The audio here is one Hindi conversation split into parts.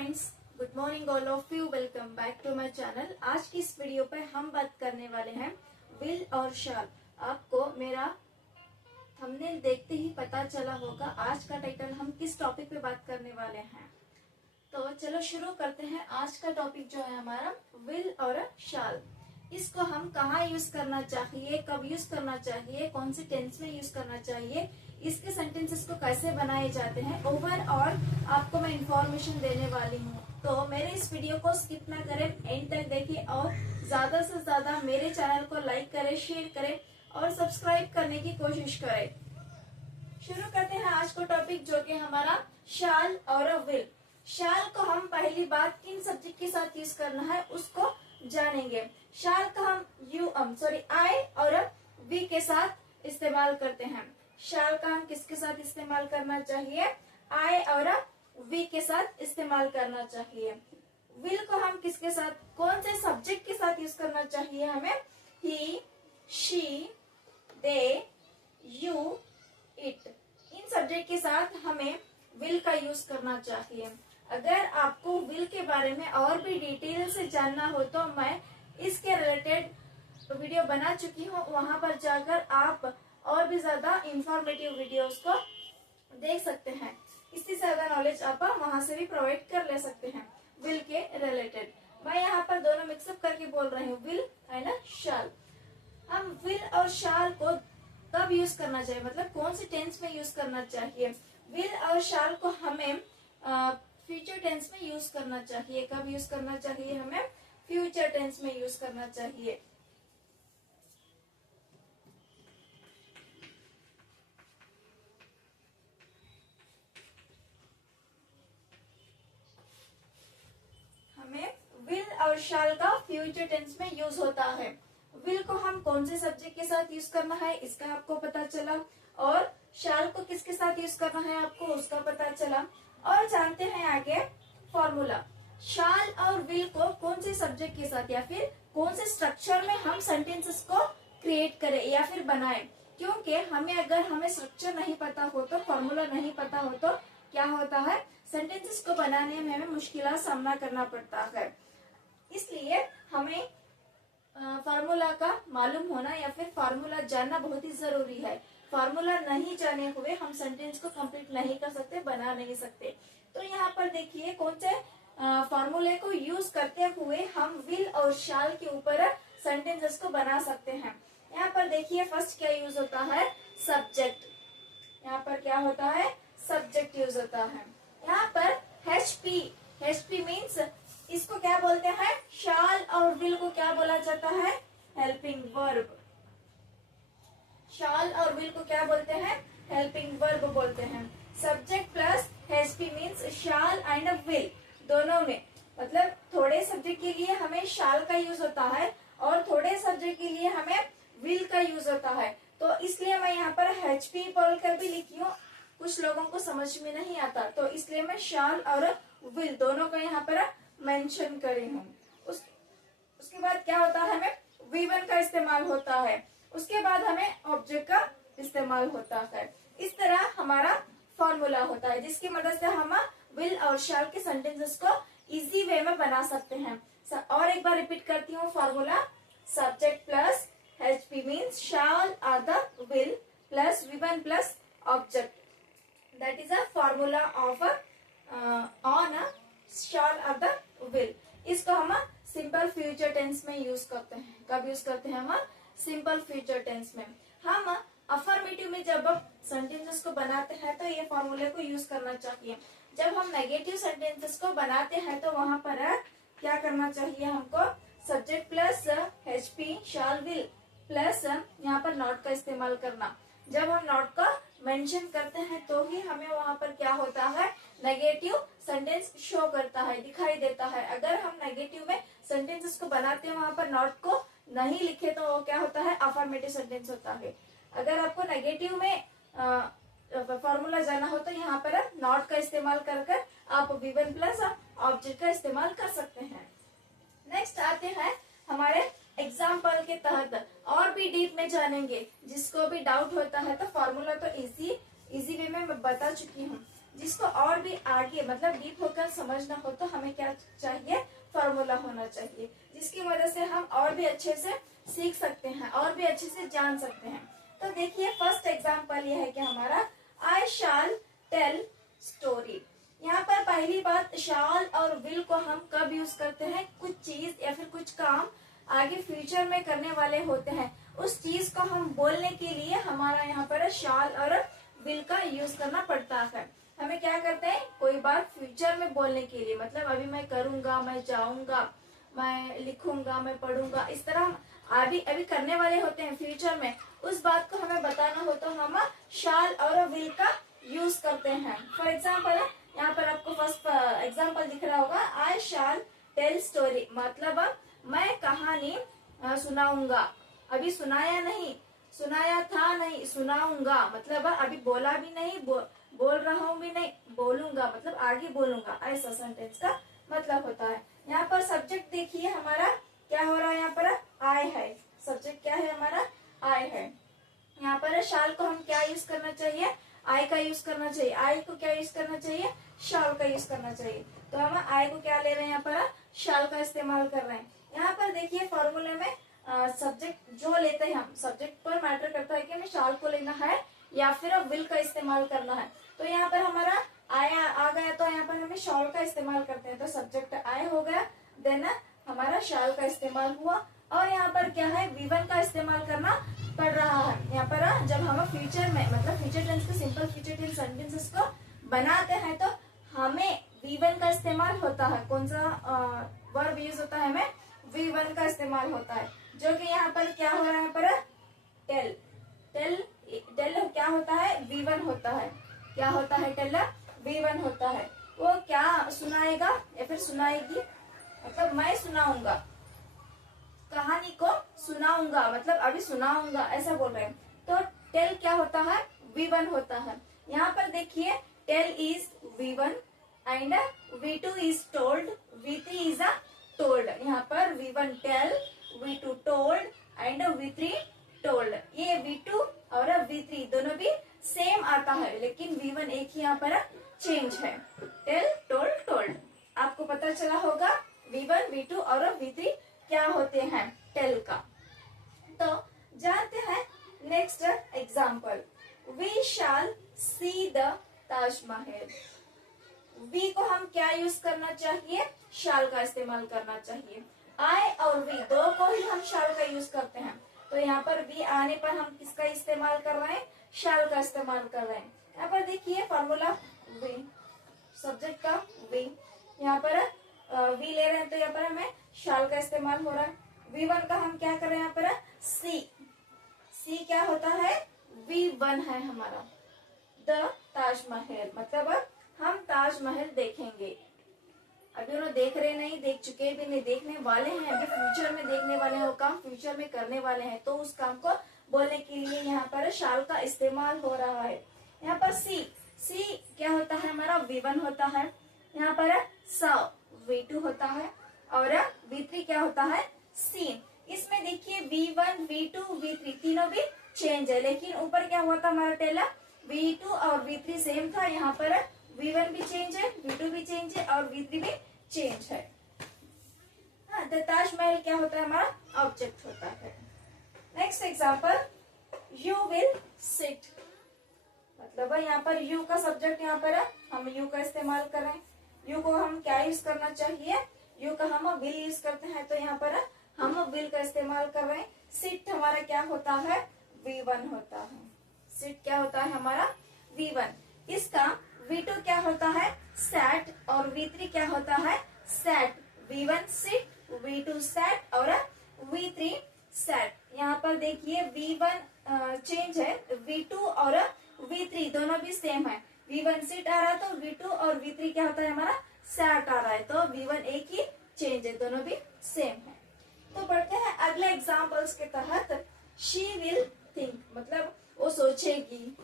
Friends, good morning all of you. Welcome back to my channel. आज की इस वीडियो पे हम बात करने वाले हैं विल और शाल। आपको मेरा थंबनेल देखते ही पता चला होगा आज का टाइटल हम किस टॉपिक पे बात करने वाले हैं। तो चलो शुरू करते हैं। आज का टॉपिक जो है हमारा विल और शाल। इसको हम कहाँ यूज करना चाहिए, कब यूज करना चाहिए, कौन सी टेंस में यूज करना चाहिए, इसके सेंटेंसेस को कैसे बनाए जाते हैं, ओवरऑल आपको मैं इंफॉर्मेशन देने वाली हूँ। तो मेरे इस वीडियो को स्किप ना करें, एंड तक देखिए और ज्यादा से ज्यादा मेरे चैनल को लाइक करें, शेयर करें और सब्सक्राइब करने की कोशिश करें। शुरू करते हैं आज का टॉपिक जो कि हमारा शाल और विल। शाल को हम पहली बात किन सब्जेक्ट के साथ यूज करना है उसको जानेंगे। शाल का हम आई और वी के साथ इस्तेमाल करते हैं। शाल का हम किसके साथ इस्तेमाल करना चाहिए? आई और वी के साथ इस्तेमाल करना चाहिए। विल को हम किसके साथ, कौन से सब्जेक्ट के साथ यूज करना चाहिए हमें? He, she, they, you, it, इन सब्जेक्ट के साथ हमें विल का यूज करना चाहिए। अगर आपको विल के बारे में और भी डिटेल से जानना हो तो मैं इसके रिलेटेड वीडियो बना चुकी हूँ, वहां पर जाकर आप और भी ज्यादा इंफॉर्मेटिव वीडियोस को देख सकते हैं। इससे ज्यादा नॉलेज आप वहां से भी प्रोवाइड कर ले सकते हैं विल के रिलेटेड। मैं यहाँ पर दोनों मिक्सअप करके बोल रही हूँ, विल एंड शाल। हम विल और शाल को कब यूज करना चाहिए, मतलब कौन सी टेंस में यूज करना चाहिए? विल और शाल को हमें फ्यूचर टेंस में यूज करना चाहिए। कब यूज करना चाहिए? हमें फ्यूचर टेंस में यूज करना चाहिए। हमें विल और शाल का फ्यूचर टेंस में यूज होता है। विल को हम कौन से सब्जेक्ट के साथ यूज करना है इसका आपको पता चला, और शाल को किसके साथ यूज करना है आपको उसका पता चला। और जानते हैं आगे फॉर्मूला। शाल और विल को कौन से सब्जेक्ट के साथ या फिर कौन से स्ट्रक्चर में हम सेंटेंसेस को क्रिएट करें या फिर बनाएं, क्योंकि हमें स्ट्रक्चर नहीं पता हो तो, फॉर्मूला नहीं पता हो तो क्या होता है, सेंटेंसेस को बनाने में हमें मुश्किल सामना करना पड़ता है। इसलिए हमें फार्मूला का मालूम होना या फिर फार्मूला जानना बहुत ही जरूरी है। फार्मूला नहीं जाने हुए हम सेंटेंस को कंप्लीट नहीं कर सकते, बना नहीं सकते। तो यहाँ पर देखिए कौन से फार्मूले को यूज करते हुए हम विल और शाल के ऊपर सेंटेंसेस को बना सकते हैं। यहाँ पर देखिए फर्स्ट क्या यूज होता है? सब्जेक्ट। यहाँ पर क्या होता है? सब्जेक्ट यूज होता है। यहाँ पर एचपी मीन्स इसको क्या बोलते हैं? शाल और विल को क्या बोला जाता है? Helping verb. शाल और विल को क्या बोलते हैं? हेल्पिंग वर्ब बोलते हैं। Subject plus HP means shall and will दोनों में, मतलब थोड़े सब्जेक्ट के लिए हमें शाल का यूज होता है और थोड़े सब्जेक्ट के लिए हमें विल का यूज होता है। तो इसलिए मैं यहाँ पर एचपी बोलकर भी लिखी हूँ, कुछ लोगों को समझ में नहीं आता तो इसलिए मैं शाल और विल दोनों का यहाँ पर मेंशन करी हूँ। उसके बाद क्या होता है? हमें V1 का इस्तेमाल होता है, उसके बाद हमें ऑब्जेक्ट का इस्तेमाल होता है। इस तरह हमारा फॉर्मूला होता है जिसकी मदद से हम विल और शाल के सेंटेंसेस को इजी वे में बना सकते हैं। और एक बार रिपीट करती हूँ formula. Subject plus HP means shall or the will plus V1 plus object, that is a formula of on shall or the will. इसको हम सिंपल फ्यूचर टेंस में यूज करते हैं। कब यूज करते हैं हम? सिंपल फ्यूचर टेंस में। हम अफर्मेटिव में जब सेंटेंसेस को बनाते हैं तो ये फॉर्मूले को यूज करना चाहिए। जब हम नेगेटिव सेंटेंसेस को बनाते हैं तो वहां पर क्या करना चाहिए हमको? Subject plus HP shall will plus यहाँ पर नॉट का इस्तेमाल करना। जब हम नॉट का मेंशन करते हैं तो ही हमें वहां पर क्या होता है? नेगेटिव सेंटेंस शो करता है, दिखाई देता है। अगर हम नेगेटिव में सेंटेंसेस को बनाते हैं वहां पर नॉट को नहीं लिखे तो वो क्या होता है? अफर्मेटिव सेंटेंस होता है। अगर आपको नेगेटिव में फॉर्मूला जाना हो तो यहाँ पर नॉट का इस्तेमाल कर आप V1 प्लस ऑब्जेक्ट का इस्तेमाल कर सकते हैं। नेक्स्ट आते हैं हमारे एग्जाम्पल के तहत और भी डीप में जानेंगे। जिसको भी डाउट होता है तो फॉर्मूला तो इजी वे में मैं बता चुकी हूँ। जिसको और भी आगे मतलब डीप होकर समझना हो तो हमें क्या चाहिए, फॉर्मूला होना चाहिए, जिसकी वजह से हम और भी अच्छे से सीख सकते हैं और भी अच्छे से जान सकते हैं। तो देखिए फर्स्ट एग्जाम्पल ये है कि हमारा आई शैल टेल स्टोरी। यहाँ पर पहली बात, शाल और विल को हम कब यूज करते हैं, कुछ चीज या फिर कुछ काम आगे फ्यूचर में करने वाले होते हैं, उस चीज को हम बोलने के लिए हमारा यहाँ पर शाल और विल का यूज करना पड़ता है। हमें क्या करते हैं, कोई बात फ्यूचर में बोलने के लिए, मतलब अभी मैं करूंगा, मैं जाऊंगा, मैं लिखूंगा, मैं पढ़ूंगा, इस तरह हम अभी करने वाले होते हैं फ्यूचर में, उस बात को हमें बताना हो तो हम शाल और विल का यूज करते हैं। फॉर एग्जाम्पल यहाँ पर आपको फर्स्ट एग्जाम्पल दिख रहा होगा, आई शाल टेल स्टोरी, मतलब मैं कहानी सुनाऊंगा, अभी सुनाया नहीं, सुनाया था नहीं, सुनाऊंगा, मतलब अभी बोला भी नहीं, बोल रहा हूँ भी नहीं, बोलूंगा, मतलब आगे बोलूंगा, ऐसा सेंटेंस का मतलब होता है। यहाँ पर सब्जेक्ट देखिए हमारा क्या हो रहा है, यहाँ पर आई है, सब्जेक्ट क्या है हमारा, आई है। यहाँ पर शाल को हम क्या यूज करना चाहिए, आई का यूज करना चाहिए, आई को क्या यूज करना चाहिए, शाल का यूज करना चाहिए। तो हम आई को क्या ले रहे हैं, यहाँ पर शाल का इस्तेमाल कर रहे हैं। यहाँ पर देखिए फॉर्मूले में सब्जेक्ट जो लेते हैं हम, सब्जेक्ट पर मैटर करता है कि हमें शाल को लेना है या फिर विल का इस्तेमाल करना है। तो यहाँ पर हमारा आया आ गया तो यहाँ पर हमें शाल का इस्तेमाल करते हैं, तो सब्जेक्ट आय हो गया, देन हमारा शाल का इस्तेमाल हुआ। और यहाँ पर क्या है, वी1 का इस्तेमाल करना पड़ रहा है। यहाँ पर जब हम फ्यूचर में मतलब फ्यूचर टेंस के सिंपल फ्यूचर टेंस सेंटेंसेस को बनाते हैं तो हमें वी1 का इस्तेमाल होता है। कौन सा वर्ब यूज होता है, हमें वी1 का इस्तेमाल होता है, जो कि यहाँ पर क्या हो रहा है, यहाँ पर टेल टेल टेल क्या होता है, वी1 होता है, क्या होता है, टेल वी1 होता है। वो क्या सुनाएगा या फिर सुनाएगी, मतलब मैं सुनाऊंगा, कहानी को सुनाऊंगा, मतलब अभी सुनाऊंगा, ऐसा बोल रहे हैं। तो टेल क्या होता है, वी1 होता है। यहाँ पर देखिए tell is V one and V two is told, वी3 इज टोल्ड। यहाँ पर V one tell, V two told and वी3 टोल्ड। ये वी2 और वी3 दोनों भी सेम आता है, लेकिन वी1 एक ही यहाँ पर चेंज है, टेल टोल्ड टोल्ड। आपको पता चला होगा वी1 वी2 और वी3 क्या होते हैं टेल का। तो जानते हैं next example, we shall see the Taj Mahal. We को हम क्या यूज करना चाहिए, शाल का इस्तेमाल करना चाहिए। आई और वी दो को ही हम शाल का यूज करते हैं, तो यहाँ पर वी आने पर हम किसका इस्तेमाल कर रहे हैं, शाल का इस्तेमाल कर रहे हैं। यहाँ पर देखिए फॉर्मूला, वी सब्जेक्ट का वी, यहाँ पर वी ले रहे हैं तो यहाँ पर हमें शाल का इस्तेमाल हो रहा है। वी1 का हम क्या कर रहे हैं, यहाँ पर सी, सी क्या होता है, वी1 है हमारा, द ताजमहल, मतलब हम ताजमहल देखेंगे। अभी उन्हें देख रहे नहीं, देख चुके भी नहीं, देखने वाले हैं, अभी फ्यूचर में देखने वाले हैं, वो काम फ्यूचर में करने वाले हैं, तो उस काम को बोलने के लिए यहाँ पर शाल का इस्तेमाल हो रहा है। यहाँ पर सी, सी क्या होता है हमारा, वी1 होता है। यहाँ पर स वी2 होता है और वी3 क्या होता है, सी। इसमें देखिए वी1 वी2 वी3 तीनों भी चेंज है, लेकिन ऊपर क्या हुआ था हमारा टेला, वी2 और वी3 सेम था, यहाँ पर वी1 भी चेंज है, वी2 भी चेंज है और वी3 भी चेंज है। हाँ, तो ताजमहल क्या होता है, हमारा ऑब्जेक्ट होता है। Next example, you will sit, मतलब यहाँ पर यू का सब्जेक्ट, यहाँ पर हम यू का इस्तेमाल कर रहे हैं। यू को हम क्या यूज करना चाहिए, यू का हम विल यूज करते हैं, तो यहाँ पर हम विल का इस्तेमाल कर रहे हैं। सिट हमारा क्या होता है, वी1 होता है। सिट क्या होता है हमारा, वी1। इसका वी2 क्या होता है, सैट, और वी3 क्या होता है, set. V1 seat, V2 set और वी3 सैट। यहाँ पर देखिए वी1 चेंज है, वी2 और वी3 दोनों भी सेम है। वी1 सिट आ रहा है तो वी2 और वी3 क्या होता है हमारा, सैट आ रहा है, तो वी1 एक ही चेंज है, दोनों भी सेम है। तो बढ़ते हैं अगले एग्जाम्पल्स के तहत। शी विल थिंक, मतलब वो सोचेगी,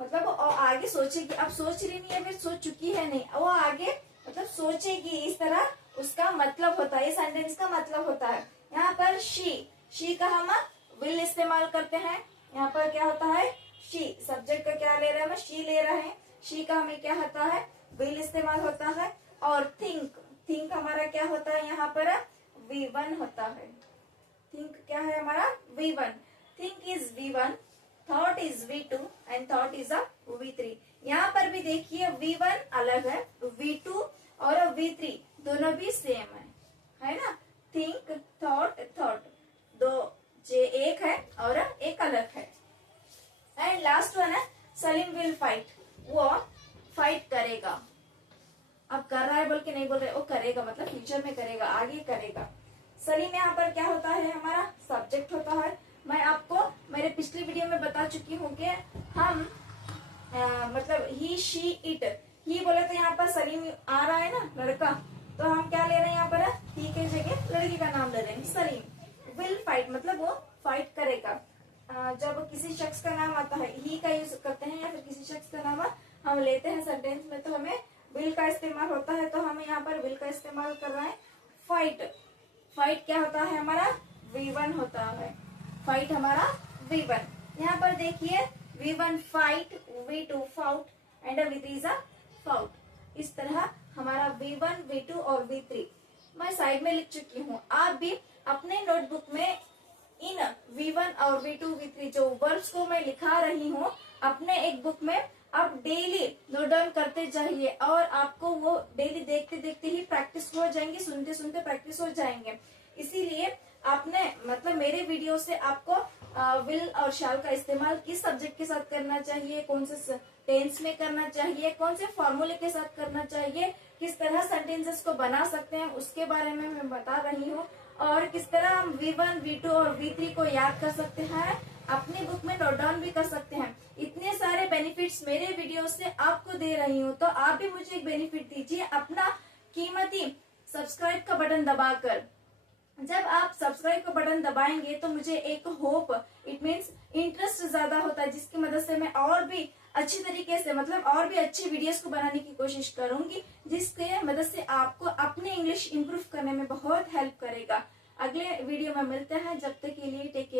मतलब वो आगे सोचेगी, अब सोच रही नहीं है, फिर सोच चुकी है नहीं, वो आगे मतलब सोचेगी, इस तरह उसका मतलब होता है, ये सेंटेंस का मतलब होता है। यहाँ पर शी का हम विल इस्तेमाल करते हैं। यहाँ पर क्या होता है, शी सब्जेक्ट का क्या ले रहे हैं, शी ले रहे हैं। शी का हमें क्या होता है, विल इस्तेमाल होता है। और थिंक, थिंक हमारा क्या होता है यहाँ पर, V1 होता है। थिंक क्या है हमारा, V1। Think is V1, thought is V2 and thought is a V3। यहाँ पर भी देखिए V1 अलग है, V2 और V3 दोनों भी सेम है ना। थिंक, थॉट, थॉट दो जे एक है और एक अलग है। एंड लास्ट वन है सलीम विल फाइट, वो फाइट करेगा। अब कर रहा है बोल के नहीं बोल रहे, वो करेगा मतलब फ्यूचर में करेगा, आगे करेगा। सलीम यहाँ पर क्या होता है, हमारा सब्जेक्ट होता है। मैं आपको मेरे पिछली वीडियो में बता चुकी हूँ कि हम मतलब ही, शी, इट, ही बोले तो यहाँ पर सलीम आ रहा है ना, लड़का, तो हम क्या ले रहे हैं यहाँ पर, ही के जगह लड़की का नाम ले रहे हैं सलीम। विल फाइट मतलब वो फाइट करेगा। जब किसी शख्स का नाम आता है ही का यूज करते हैं या फिर किसी शख्स का नाम हम लेते हैं सेंटेंस में, तो हमें विल का इस्तेमाल होता है। तो हमें यहाँ पर विल का इस्तेमाल कर रहे हैं फाइट। फाइट क्या होता है हमारा, V1 होता है। फाइट हमारा V1। यहाँ पर देखिए V1 fight, V2 fought and V3 is a fought. इस तरह हमारा V1, V2 और V3 मैं साइड में लिख चुकी हूँ। आप भी अपने नोटबुक में इन V1 और V2, V3 जो वर्ड्स को मैं लिखा रही हूँ अपने एक बुक में आप डेली नोट डाउन करते जाइए, और आपको वो डेली देखते देखते ही प्रैक्टिस हो जाएंगे, सुनते सुनते प्रैक्टिस हो जाएंगे। इसीलिए आपने मतलब मेरे वीडियो से आपको विल और शैल का इस्तेमाल किस सब्जेक्ट के साथ करना चाहिए, कौन से टेंस में करना चाहिए, कौन से फॉर्मूले के साथ करना चाहिए, किस तरह सेंटेंसेस को बना सकते हैं उसके बारे में मैं बता रही हूँ। और किस तरह हम V1, V2 और V3 को याद कर सकते हैं, अपनी बुक में नोट डाउन भी कर सकते हैं। इतने सारे बेनिफिट्स मेरे वीडियो से आपको दे रही हूँ, तो आप भी मुझे एक बेनिफिट दीजिए अपना कीमती सब्सक्राइब का बटन दबाकर। जब आप सब्सक्राइब का बटन दबाएंगे तो मुझे एक होप, इट मीन्स इंटरेस्ट ज्यादा होता है, जिसकी मदद से मैं और भी अच्छी तरीके से मतलब और भी अच्छी वीडियोस को बनाने की कोशिश करूंगी, जिसके मदद से आपको अपने इंग्लिश इंप्रूव करने में बहुत हेल्प करेगा। अगले वीडियो में मिलते हैं, जब तक के लिए टेक